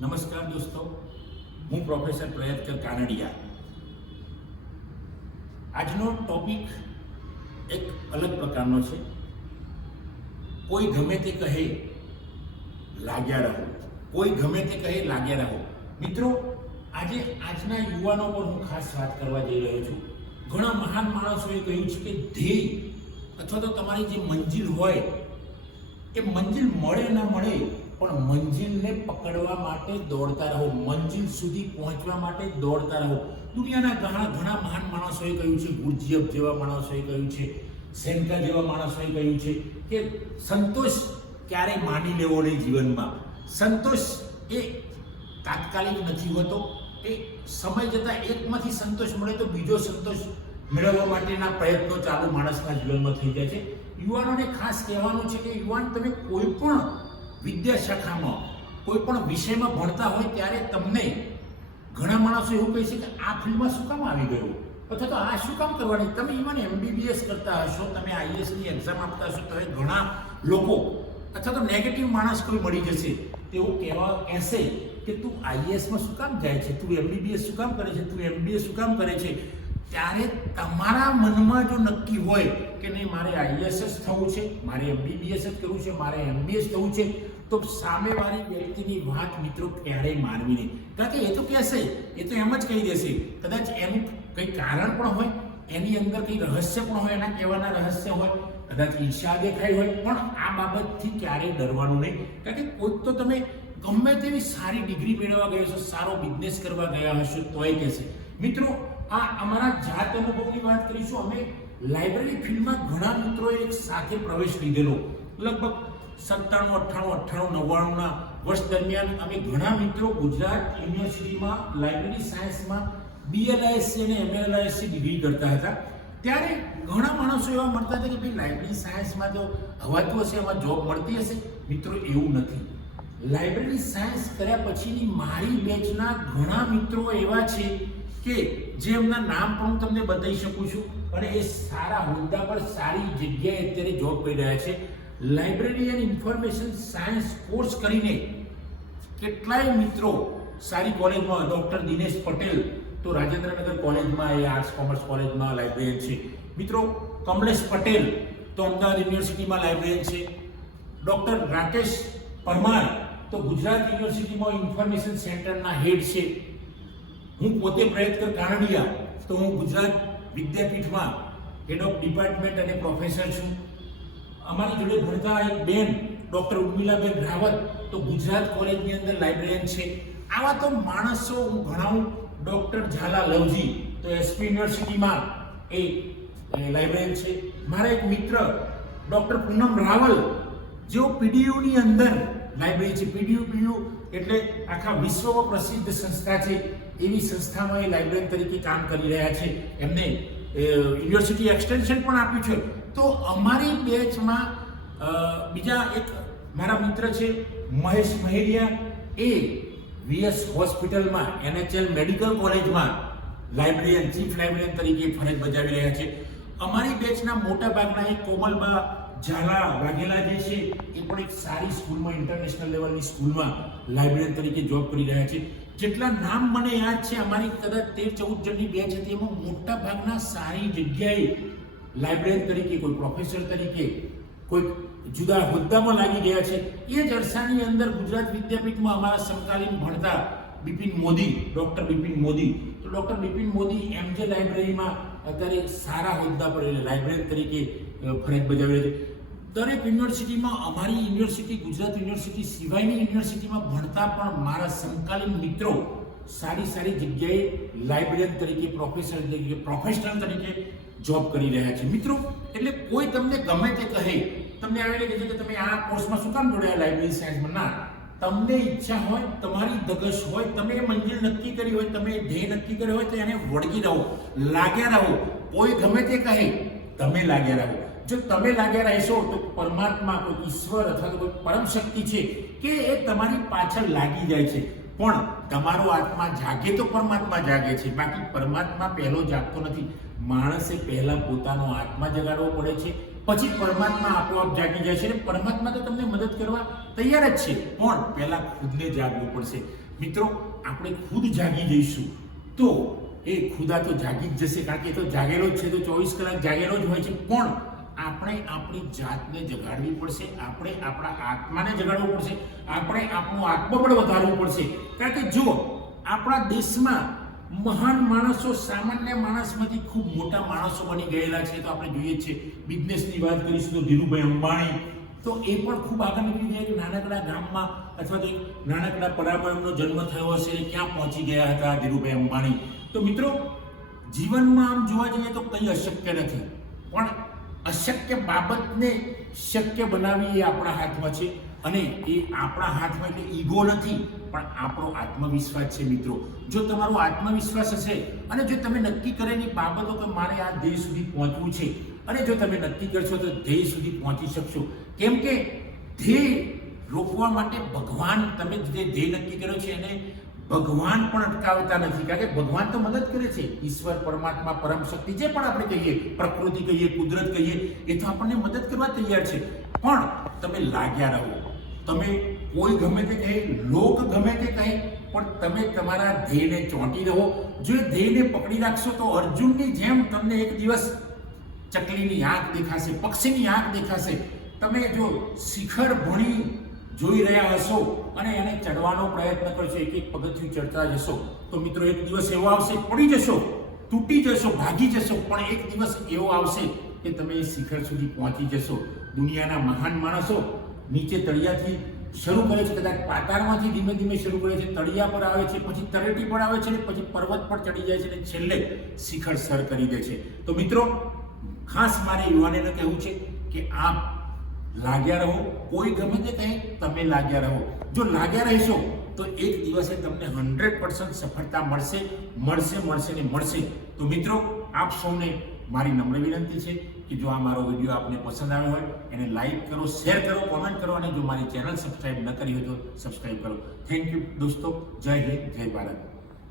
નમસ્કાર દોસ્તો, હું પ્રોફેસર પ્રયત્કર કાનડિયા. આજનો ટોપિક એક અલગ પ્રકારનો છે. કોઈ ગમે તે કહે લાગ્યા રહો, કોઈ ગમે તે કહે લાગ્યા રહો. મિત્રો, આજના યુવાનો પર હું ખાસ વાત કરવા જઈ રહ્યો છું. ઘણા મહાન માણસોએ કહ્યું છે કે ધ્યેય અથવા તો તમારી જે મંજિલ હોય એ મંજિલ મળે ન મળે પણ મંજિલને પકડવા માટે દોડતા રહો, મંજિલ સુધી પહોંચવા માટે દોડતા રહો. દુનિયાના ઘણા મહાન માણસોએ કહ્યું છે, ગુરજીએફ જેવા માણસોએ કહ્યું છે, સેન્કા જેવા માણસોએ કહ્યું છે કે સંતોષ ક્યારેય માની લેવો નહીં જીવનમાં. સંતોષ એ તાત્કાલિક નથી હોતો, એ સમય જતાં એકમાંથી સંતોષ મળે તો બીજો સંતોષ મેળવવા માટેના પ્રયત્નો ચાલુ માણસના જીવનમાં થઈ જાય છે. યુવાનોને ખાસ કહેવાનું છે કે યુવાન, તમે કોઈ પણ વિદ્યા શાખામાં કોઈ પણ વિષયમાં ભણતા હોય ત્યારે તમને ઘણા માણસો એવું કહે છે કે આ ફિલ્ડમાં શું કામ આવી ગયો, અથવા તો આ શું કામ કરવાની. તમે ઇવન MBBS કરતા હશો, તમે IASની એક્ઝામ આપતા હશો, તો ઘણા લોકો અથવા તો નેગેટિવ માણસ કોઈ મળી જશે, તેઓ કહેશે કે તું IASમાં શું કામ જાય છે, તું MBBS શું કામ કરે છે, તું MBA શું કામ કરે છે. ત્યારે તમારા મનમાં જો નક્કી હોય કે નહીં, મારે IAS જ થવું છે, મારે MBBS જ કરવું છે, મારે MBA જ થવું છે, તો સામેવાળી વ્યક્તિની વાત મિત્રો ક્યારેય માનવી નહીં. કારણ કે એ તો કહેશે, એ તો એમ જ કહી દેશે. કદાચ એનું કંઈ કારણ પણ હોય, એની અંદર કંઈ રહસ્ય પણ હોય, એના કહેવાના રહસ્ય હોય, કદાચ ઈર્ષા દેખાઈ હોય, પણ આ બાબતથી ક્યારેય ડરવાનું નહીં. કારણ કે કોઈ તો તમે ગમે તેવી સારી ડિગ્રી મેળવવા ગયા છો, સારો બિઝનેસ કરવા ગયા હશો, તોય કહેશે. મિત્રો, આ અમારા જાત અનુભવની વાત કરીશું. અમે લાઇબ્રેરી ફિલ્ડમાં ઘણા મિત્રોએ એક સાથે પ્રવેશ લીધેલો. લગભગ 97, 98, 99ના વર્ષ દરમિયાન અમે ઘણા મિત્રો ગુજરાત યુનિવર્સિટીમાં લાઇબ્રેરી સાયન્સમાં BLISC અને MLISC ડિગ્રી કરતા હતા. ત્યારે ઘણા માણસો એવા મળતા હતા કે ભાઈ લાઇબ્રેરી સાયન્સમાં તો હવાતું હશે, એમાં જોબ મળતી હશે. મિત્રો, એવું નથી. લાઇબ્રેરી સાયન્સ કર્યા પછીની મારી બેચના ઘણા મિત્રો એવા છે કે જે એમના નામ પણ હું તમને બતાવી શકું છું, અને એ સારા હોદ્દા પર સારી જગ્યાએ અત્યારે જોબ કરી રહ્યા છે. Library and information science course કરીને કેટલાય મિત્રો સારી કોલેજમાં, ડૉક્ટર દિનેશ પટેલ તો રાજેન્દ્રનગર કોલેજમાં, એ આર્ટ્સ કોમર્સ કોલેજમાં લાઇબ્રેરિયન છે. મિત્રો, કમલેશ પટેલ તો અમદાવાદ યુનિવર્સિટીમાં લાઇબ્રેરિયન છે. ડૉક્ટર રાકેશ પરમાર તો ગુજરાત યુનિવર્સિટીમાં ઇન્ફોર્મેશન સેન્ટરના હેડ છે. હું પોતે પ્રયત્કર કાનડિયા તો હું ગુજરાત વિદ્યાપીઠમાં હેડ ઓફ ડિપાર્ટમેન્ટ અને પ્રોફેસર છું. અમારી જોડે ભણતા એક બેન ડૉક્ટર ઉર્મિલાબેન રાવત તો ગુજરાત કોલેજની અંદર લાઇબ્રેરિયન છે. આવા તો માણસો હું ગણાવું. ડૉક્ટર ઝાલા લવજી તો SP યુનિવર્સિટીમાં એ લાઇબ્રેરિયન છે. મારા એક મિત્ર ડૉક્ટર પૂનમ રાવલ જેઓ PDUની અંદર લાઇબ્રેરી છે. PDU એટલે આખા વિશ્વમાં પ્રસિદ્ધ સંસ્થા છે. એવી સંસ્થામાં એ લાઇબ્રેરિયન તરીકે કામ કરી રહ્યા છે. એમને યુનિવર્સિટી એક્સટેન્શન પણ આપ્યું છે. તો અમારી બેચમાં બીજા એક મારા મિત્ર છે મહેશ મહેરિયા, એ VS હોસ્પિટલમાં NHL મેડિકલ કોલેજમાં લાઇબ્રેરિયન, ચીફ લાઇબ્રેરિયન તરીકે ફરજ બજાવી રહ્યા છે. અમારી બેચના મોટા ભાગના એક કોમલબા ઝાલા વાઘેલા જે છે, એ પણ એક સારી સ્કૂલમાં, ઇન્ટરનેશનલ લેવલની સ્કૂલમાં લાઇબ્રેરિયન તરીકે જોબ કરી રહ્યા છે. જેટલા નામ મને યાદ છે, અમારી કદાચ 13-14 જણની બેચ હતી, એમાં મોટા ભાગના સારી જગ્યાએ લાઇબ્રેરિયન તરીકે, કોઈ પ્રોફેસર તરીકે, કોઈ જુદા હોદ્દામાં લાગી ગયા છે. એ જ અરસાની અંદર ગુજરાત વિદ્યાપીઠમાં અમારા સમકાલીન ભણતા બિપિન મોદી, ડૉક્ટર બિપિન મોદી, તો ડૉક્ટર બિપિન મોદી MJ લાઇબ્રેરીમાં અત્યારે સારા હોદ્દા પર લાઇબ્રેરિયન તરીકે ફરજ બજાવે છે. દરેક યુનિવર્સિટીમાં, અમારી યુનિવર્સિટી ગુજરાત યુનિવર્સિટી સિવાયની યુનિવર્સિટીમાં ભણતા પણ મારા સમકાલીન મિત્રો સારી જગ્યાએ લાઇબ્રેરિયન તરીકે, પ્રોફેસર તરીકે, પ્રોફેશનલ તરીકે જોબ કરી રહ્યા છે. મિત્રો, એટલે કોઈ તમને ગમે તે કહે, તમને આવીને કહે છે કે તમે આ કોર્સમાં શું કામ જોડાયા લાઇબ્રેરી સાયન્સમાં, ના, તમને ઈચ્છા હોય, તમારી ધગશ હોય, તમે મંજિલ નક્કી કરી હોય, તમે ધ્યેય નક્કી કર્યો હોય, તો એને વળગી રહો, લાગ્યા રહો. કોઈ ગમે તે કહે, તમે લાગ્યા રહો. જો તમે લાગ્યા રહેશો તો પરમાત્મા, કોઈ ઈશ્વર અથવા તો કોઈ પરમ શક્તિ છે કે એ તમારી પાછળ લાગી જાય છે. પણ તમારો આત્મા જાગે તો પરમાત્મા જાગે છે, બાકી પરમાત્મા પહેલો જાગતો નથી. માણસે પહેલા પોતાનો આત્મા જગાડવો પડે છે, પછી પરમાત્મા આપોઆપ જાગી જાય છે. અને પરમાત્મા તો તમને મદદ કરવા તૈયાર જ છે, પણ પહેલા ખુદને જાગવું પડશે. મિત્રો આપણે ખુદ જાગી જઈશું તો એ ખુદા તો જાગી જ જશે, કારણ કે એ તો જાગેલો જ છે, તો 24 કલાક જાગેલો જ હોય છે. પણ આપણે આપણી જાતને જગાડવી પડશે, આપણે આપણા આત્માને જગાડવું પડશે, આપણે આપણું આત્મબળ વધારવું પડશે. કારણ કે જો આપણા દેશમાં મહાન માણસો સામાન્ય માણસમાંથી ખૂબ મોટા માણસો બની ગયેલા છે, તો આપણે જોઈએ છીએ. બિઝનેસની વાત કરીશું તો ધીરુભાઈ અંબાણી, તો એ પણ ખૂબ આગળ નીકળી ગયા. એક નાનકડા ગામમાં અથવા તો એક નાનકડા પડામાં એમનો જન્મ થયો હશે, ક્યાં પહોંચી ગયા હતા ધીરુભાઈ અંબાણી. તો મિત્રો જીવનમાં આમ જોવા જઈએ તો કંઈ અશક્ય નથી, પણ અશક્ય બાબતને શક્ય બનાવવી એ આપણા હાથમાં છે. અને એ આપણા હાથમાં એટલે ઈગો નથી, પણ આપણો આત્મવિશ્વાસ છે. મિત્રો જો તમારો આત્મવિશ્વાસ હશે અને જો તમે નક્કી કરેલી બાબતો કે મારે આ ધ્યેય સુધી પહોંચવું છે, અને જો તમે નક્કી કરશો તો ધ્યેય સુધી પહોંચી શકશો. કેમ કે ધ્યેય રોકવા માટે ભગવાન, તમે જે ધ્યેય નક્કી કર્યો છે એને ભગવાન પણ અટકાવતા નથી, કારણ કે ભગવાન તો મદદ કરે છે. ઈશ્વર, પરમાત્મા, પરમ શક્તિ, જે પણ આપણે કહીએ, પ્રકૃતિ કહીએ, કુદરત કહીએ, એ તો આપણને મદદ કરવા તૈયાર છે. પણ તમે લાગ્યા રહો. તમે કોઈ ગમે તે કહે, લોક ગમે તે કહે, પણ તમે તમારા ધ્યેયને ચોંટી રહો. જો એ ધ્યેયને પકડી રાખશો તો અર્જુનની જેમ તમને એક દિવસ ચકલીની આંખ દેખાશે, પક્ષીની આંખ દેખાશે. તમે જો શિખર ભણી જોઈ રહ્યા હશો અને એને ચડવાનો પ્રયત્ન કરશો, એક એક પગથિયું ચડતા જશો, તો મિત્રો એક દિવસ એવો આવશે, પડી જશો, તૂટી જશો, ભાગી જશો, પણ એક દિવસ એવો આવશે કે તમે એ શિખર સુધી પહોંચી જશો. દુનિયાના મહાન માણસો નીચે તળિયાથી શરૂ કરે છે, કદાચ પાતાળમાંથી ધીમે ધીમે શરૂ કરે છે, તળિયા પર આવે છે, પછી તળેટી પર આવે છે, અને પછી પર્વત પર ચડી જાય છે, અને છેલ્લે શિખર સર કરી દે છે. તો મિત્રો ખાસ મારે યુવાનોને કહેવું છે કે આપ લાગ્યા રહો. કોઈ ગમે તે કહે, તમે લાગ્યા રહો. જો લાગ્યા રહેશો તો એક દિવસે તમને 100% સફળતા મળશે, મળશે, મળશે ને મળશે. તો મિત્રો આપ સૌને મારી નમ્ર વિનંતી છે કે જો આ મારો વિડીયો આપને પસંદ આવ્યો હોય એને લાઈક કરો, શેર કરો, કોમેન્ટ કરો, અને જો મારી ચેનલ સબસ્ક્રાઈબ ન કરી હોય તો સબસ્ક્રાઈબ કરો. થેન્ક યુ દોસ્તો. જય હિન્દ, જય ભારત.